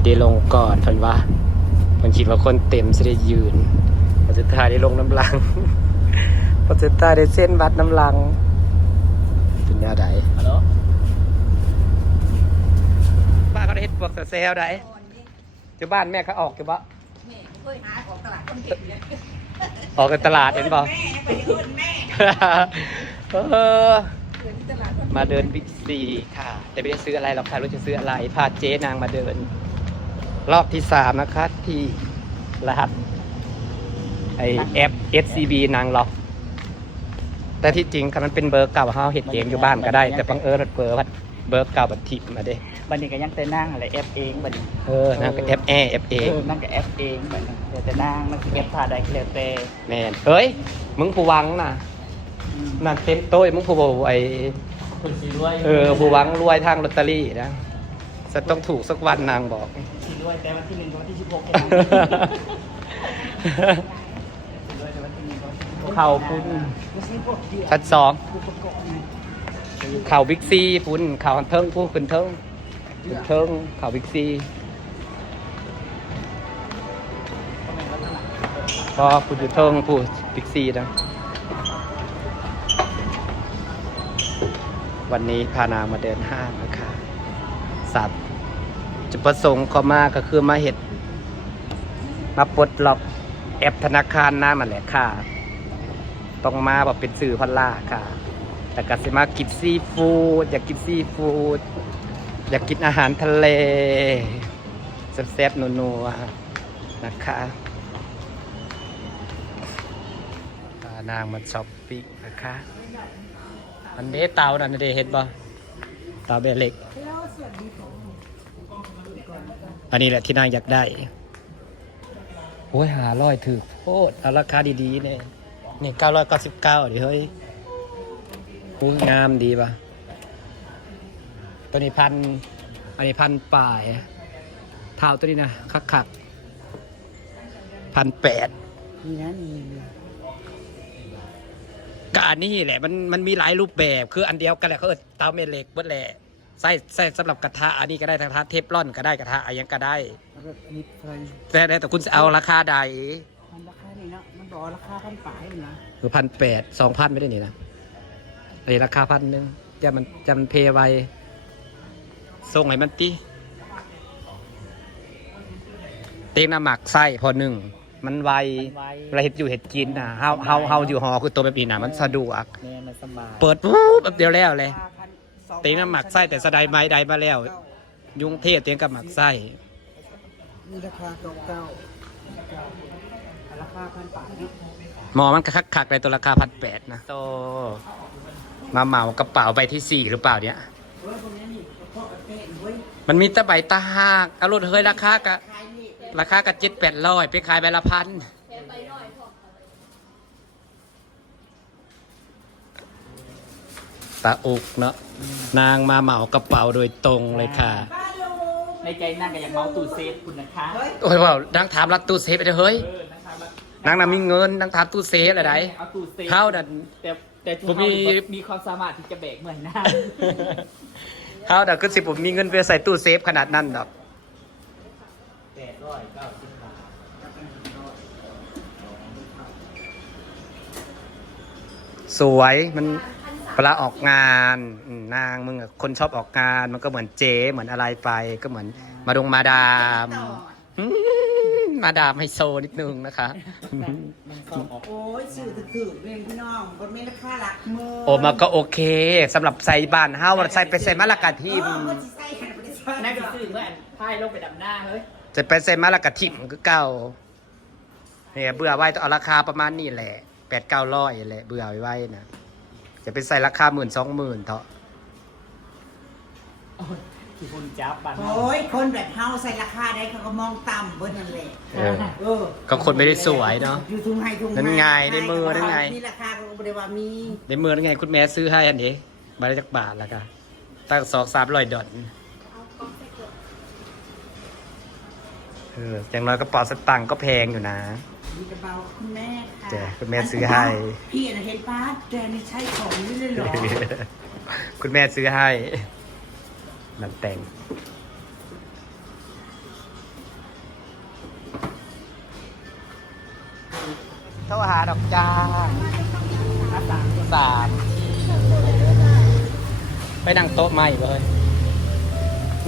สิได้ลงก่อนเพิ่นว่าเพิ่นคิดว่าคนเต็มสิได้ยืนพอสุดท้ายได้ลงน้ำหลังพอสุดท้ายได้เส้นวัดน้ำหลังเป็นแนวใดฮัลโหลป้าก็ได้เฮ็ดพวกเซลได้อยู่บ้านแม่เขาออกอยู่บ่แม่เคยหาของตลาดคนเก่งเลยออกกันตลาดเห็นบ่แม่ยังไปยืนแม่เออเดินที่ตลาดคนมาเดินบิ๊กซีค่ะ แต่ไม่ได้ซื้ออะไรหรอกค่ะรู้จะซื้ออะไร พาเจ๊นางมาเดิน รอบที่สามนะคะที่รหัสไอแอป SCB นางล็อกแต่ที่จริงค่ะมันเป็นเบอร์เก่าเฮาเห็ดเองอยู่บ้านก็ได้ แต่บังเอิญมันเบอร์ว่าเบอร์เก่าบัดทิปมาเด้บันนี้ก็ยังแต่นั่งอะไรแอปเองบันนี้เออนางก็แอปแอแอปเอเองอนั่งกับแอปเองบันนี้เดี๋ยวแต่นั่งมันคือแอปท่าใดก็แล้วแต่แมนเฮ้ยมึงผู้วังน่ะนั่นเต็มโต้ยมึงผู้บไอคุณสีรวยเออผู้วังรวยทางลอตเตอรี่นะ จะต้องถูกสักวันนางบอกสีรวยแต่วันที่หนึ่งกับวันที่สิบหกแค่นั้นสีรวยแต่วันที่หนึ่งกับวันที่สิบหกเข่าพุ่นวันที่สิบหกเดือนชั้นสองผู้ประกอบนะเข่าบิ๊กซีพุ่นเข่าเทิงพุ่นขึ้นเทิงขึ้นเทิงเข่าบิ๊กซีพอพุ่นอยู่เทิงพุ่นบิ๊กซีนะวันนี้พานางมาเดินห้างนะคะ สัตว์จุดประสงค์เขามาก็คือมาเห็ด มาปลดล็อกแอปธนาคารหน้ามันแหละค่ะ ต้องมาแบบเป็นสื่อพันล่าค่ะ แต่ก็สิมากินซีฟู้ดอยากกินซีฟู้ดอยากกินอาหารทะเลแซ่บๆนัวๆนะคะพานางมาช้อปปิ้งนะคะ อันนี้เตานั่นเดเห็นบ่เตาเบลเล็ก อันนี้แหละที่นางอยากได้โอ้ยหาร้อยถือโคตรเอาราคาดีๆเนี่ยนี่เก้าร้อยเก้าสิบเก้าดิเฮ้ยหูงามดีป่ะตัวนี้พันอันนี้พันป่ายเท้าตัวนี้นะคักคักพันแปดนี่นะนี่ก็อันนี้แหละมันมันมีหลายรูปแบบคืออันเดียวกันแหละเขาเอิ้นเตาเมเล็กเบิดแหละ ใส่ใส่สำหรับกระทะอันนี้ก็ได้กระทะเทฟลอนก็ได้กระทะอะไรยังก็ได้ แล้วก็อันนี้เพิ่นแต่แต่คุณจะเอาราคาใดมันราคานี่เนาะมันบอกราคาพันป่ายนะหรือพันแปดสองพันไม่ได้นี่นะไอ้ราคาพันหนึ่งจะมันจะมันเพย์ไวส่งให้มันตีเต็งน้ำหมักไส้พอหนึ่งมันไวมันไวเวลาเห็ดอยู่เห็ดกินนะเฮาเฮาเฮาอยู่หอคือตัวแบบนี้นะมันสะดวก แม่มันสบายเปิดปุ๊บแบบเดียวแล้วเลย เต็งน้ำหมักไส้แต่สะใดไม้ใดมาแล้ว ยุงเทศเต็งกับหมักไส้มีราคาเก้าเก้าราคาพันป่ายเนาะหมอมันคักคักๆเลยตัวราคาพันแปดนะโตมาเหมากระเป๋าใบที่สี่หรือเปล่าเนี่ยมันมีแตะใบตาหากเอารถเฮ้ยราคากะราคากะเจ็ดแปดร้อยไปขายใบละพัน ตาอุกเนาะนางมาเหมากระเป๋าโดยตรงเลยค่ะ ในใจนั่งก็อยากเมาตู้เซฟคุณนะคะโอ้ยว่าวนั่งถามรักตู้เซฟไปเถอะเฮ้ย เออนะคะแล้วนางน่ะมีเงินนางถามตู้เซฟอะไรเอาตู้เซฟเท่านั้นแต่แต่ทุกผมมีมีมีความสามารถที่จะแบกเหมือนหน้าเขาเดี๋ยวขึ้นสิผมมีเงินไปใส่ตู้เซฟขนาดนั้นดอกแปดร้อยเก้าสิบบาทสวยมันเวลาออกงานอืมนางมึงอะคนชอบออกงาน มันก็เหมือนเจ๊เหมือนอะไรไป ก็เหมือนมาดงมาดามอืมมาดามไฮโซนิดนึงนะคะมันสอบออกโอ้ยสื่อถือๆเรียนพี่น้องบนไม่ราคาหลักมือโอ้มันก็โอเคสำหรับใส่บ้านเฮาใส่ไปใส่มะละกาทิมเออมันสิใส่ให้บ่ได้ใส่นั่นก็คือเมื่ออันพายลงไปดำหน้าเฮ้ยจะไปใส่มะละกาทิมก็เก่าเนี่ยเบื่อไว้ต้องเอาราคาประมาณนี้แหละแปดเก้าร้อยแหละเบื่อไว้ไว้นะ จะไปใส่ราคาหมื่นสองหมื่นเถอะโอ้ยที่คุณจับบัตรโอ้ยคนแบบเฮาใส่ราคาได้เขาก็มองต่ำเบิ้นั่นแหละเออเออก็คนไม่ได้สวยเนาะ อยู่ทุ่งไห้ทุ่งนั่นไงในมือนั่นไง มีราคาก็บ่ได้ว่ามีในเมืองนั่นไง คุณแม่ซื้อให้อันนี้ใบละจักบาทแล้วกันตั้งสองสามร้อยดอลเอออย่างน้อยกระเป๋าสตังค์ก็แพงอยู่นะ มีกระเป๋าคุณแม่ค่ะจ้ะคุณแม่ซื้อให้ พี่น่ะเห็นป้าแกนี่ใช้ของนี่เลยเหรอ คุณแม่ซื้อให้เน้ำแต่งโทรหาดอกจ้าสามไปนั่งโต๊ะใหม่เลย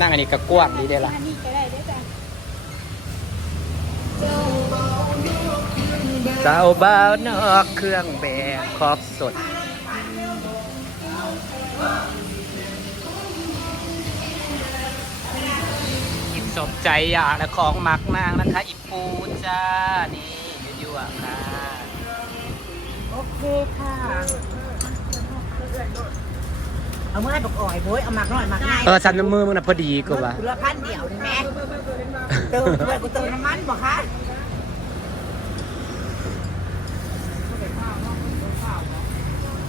นั่งอันนี้ก็กว้างดีได้ละ เจ้าบ่าวนอกเครื่องแบบครอบสดกินสมใจอยากและของหมักมากนะคะอีปูจ้า นี่ยั่วๆค่ะ โอเคค่ะเอาเมื่อบอกอ่อยโว้ยเอาหมักน้อยหมักง่ายเออสันน้ำมือมึงน่ะพอดีกูว่า เหลือพันเดียวนี่แม่เติมด้วยกูเติมน้ำมันบอกคะ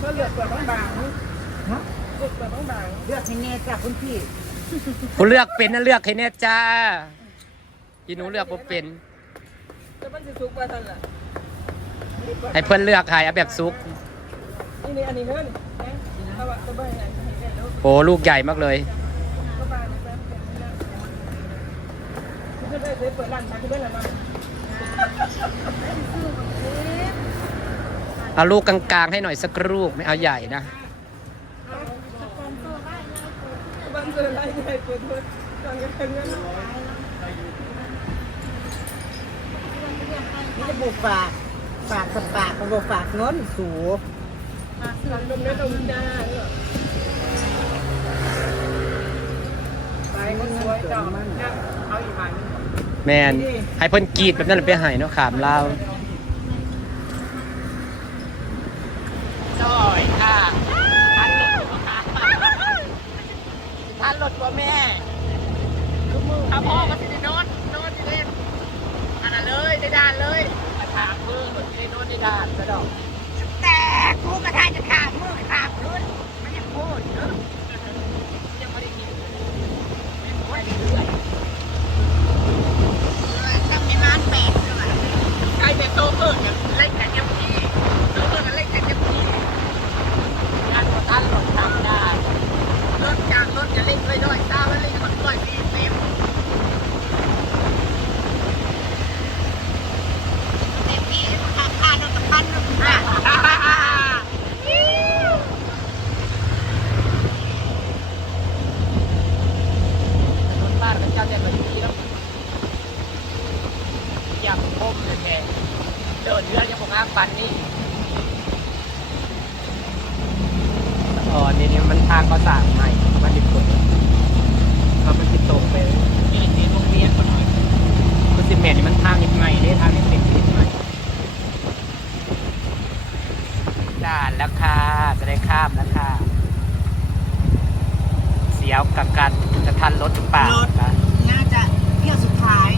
ก็เหลือเปลือกบางๆฮะเปลือกบางเลือกให้แน่จ้ะคุณพี่ผู้เลือกเป็นนะเลือกให้แน่จ้าอีหนูเลือกบ่เป็นๆแต่มันสิสุกว่าท่านล่ะให้เพื่อนเลือกให้เอาแบบซุกนี่นี่อันนี้เพิ่นนะถ้าว่าจะบ่ให้อันนี้ได้แล้วโอ้ลูกใหญ่มากเลยก็บางแป๊บคุณได้เคยเปิดร้านขายที่เพิ่นล่ะมาเเอาลูกกลางๆให้หน่อยสักลูกไม่เอาใหญ่นะนี่จะบุกฝากฝากสปากมับอกฝากเงินสูหลังดมได้ดมจ้ไปก็สวยจ้าเอาอีกอันแมนให้เพิ่นกรีดแบบนั้นไปให้เนาะขามลาวจอยค่ะทันรถค่ะทันรถกว่าแม่คือมือถ้าพ่อก็สิได้นอนนอนที่เล่นอันนั้นเลยได้ด่านเลยมาถามมือก็สิได้นอนได้ด่านซะดอก แต่กูกระทาจะขาดมือขาดพื้นมันยังพูดเนอะ ยังไม่ได้กิน ทำในร้านแปดด้วย ใครเป็นโซเฟอร์เนี่ยเล่นกันยังพี่โซเฟอร์กันเล่นกันยังพี่งานของท่านหลดทำได้รถกลางรถจะเล่นด้วยด้วยทราบว่าเล่นคนด้วยสี่สิบ เต็มที่ขาดขาดรถตะพันรถตะพัน รถบ้านกับเจ้าเนี่ยมันดีแล้วอย่างคมเลยแกเดินเรือยังคงอ้างปันนี่อ๋อนี่นี่มันทางก็สร้างใหม่มันดิบคนเรามันติดตรงไปนี่นี่โรงเรียนคนนี้คือสิบเม ตรนี่มันทางนิดใหม่นี่ทางนี้ติดนิดใหม่ด่านแล้วค่ะ จะได้ข้ามแล้วค่ะ เสียวกับการจะทันรถหรือเปล่านะน่าจะเที่ยวสุดท้าย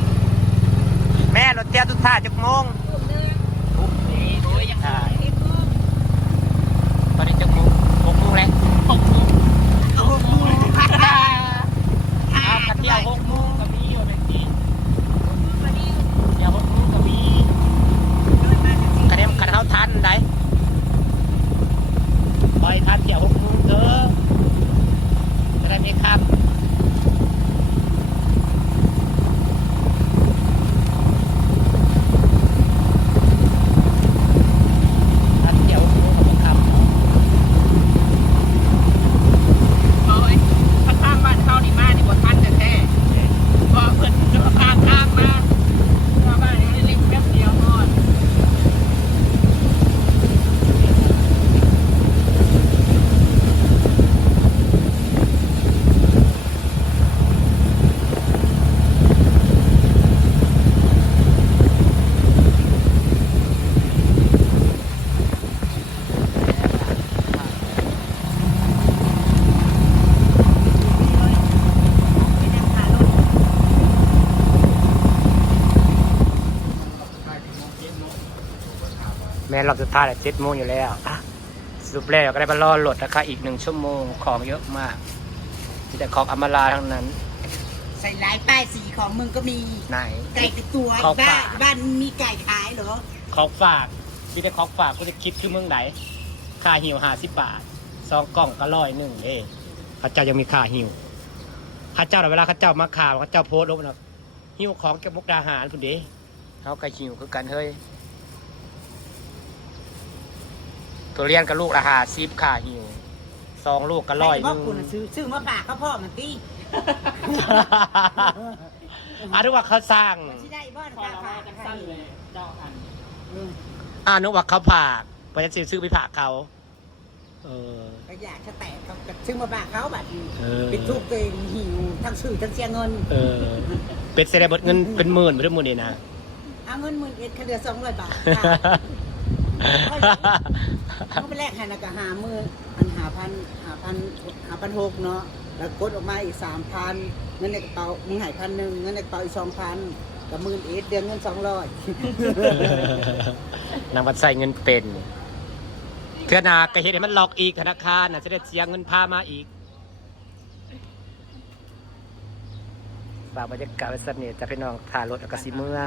แม่รถเตี้ยทุกท่าจุกโมงทุกนี้โอ้ยยังถ่ายตอนนี้จุกโมงหกโมงแล้วหกโมง โอ้โห เอากระเที่ยวหกโมงกับมีอยู่ในที่เที่ยวหกโมงกับมีกระเทียมขันเท้าทันได้ปล่อยทันเที่ยวหกโมงเถอะจะได้ไม่ข้ามทันเที่ยวหกโมงกับไม่ข้าม โอ้ยถ้าข้างบ้านเขานี่มานี่บ่ทันแท้ๆพอเพิ่นจะพาข้างมาข้างบ้านนี่เล็กแป๊บเดียวก่อน แม่รอบสุดท้ายเจ็ดโมงอยู่แล้วอะสรุปแล้วก็ได้มารอโหลดราคาอีกหนึ่งชั่วโมงของเยอะมากมีแต่ของอำมาลาทั้งนั้น ใส่ลายป้ายสีของมึงก็มีไหน ไก่กับตัวของบ้าฝากนบ้านมีไก่ขายเหรอของฝากมีแต่ของฝากกูจะคิดคือเมืองไหนค่าหิวห้าสิบบาทสองกล่องก็ร้อยหนึ่งเอ้เขาเจะยังมีค่าหิวข้าเจ้าน่ะเวลาข้าเจ้ามาข่าวข้าเจ้าโพสต์ลงนะหิ้วของเก็บมุกดาหารพุ่นเด้เขาก็หิวคือกันเฮ้ย ตัวเรียนกับลูกละหาซิบค่าหิวสองลูกก็ร้อยหพ่อนึงคุณน่ะซื้อซื้อมาฝากเขาพ่อมันตีอะนึกว่าเขาสร้าง มันสิได้บ่พอค่าเราฝาว่ากกันสั้นเลยเจ้าอันอืมอ่านึกว่าเขาผากเพราะฉะนั้นซื้อไปผากเขาเออก็อยากจะแตกเขาก็ซื้อมาฝากเขาบัดนี้เออเป็นทุกข์ตัวเองหิวทั้งซื้อทั้งเสียเงิน เออ เป็นเซเลบเงินเป็นหมื่นไปทั้งหมดเลยนะเอาเงินหมื่นเอ็ดเขาเดือนสองร้อยบาท เขาไปแลกให้นะก็หามืออันหาพันหาพันหาพันหกเนาะแล้วกดออกมาอีกสามพันเงินในกระเป๋ามึงหายพันหนึ่งเงินในกระเป๋าอีกสองพันกับมื่นเอ็ดเดือนเงินสองร้อยนางวัดใส่เงินเป็นเทือนาก็เห็นให้มันหลอกอีกธนาคารน่ะจะได้เสียเงินพามาอีกฝากบรรยากาศไว้สักนิดจะพี่น้องถ่ายรถแล้วก็สิเมื่อ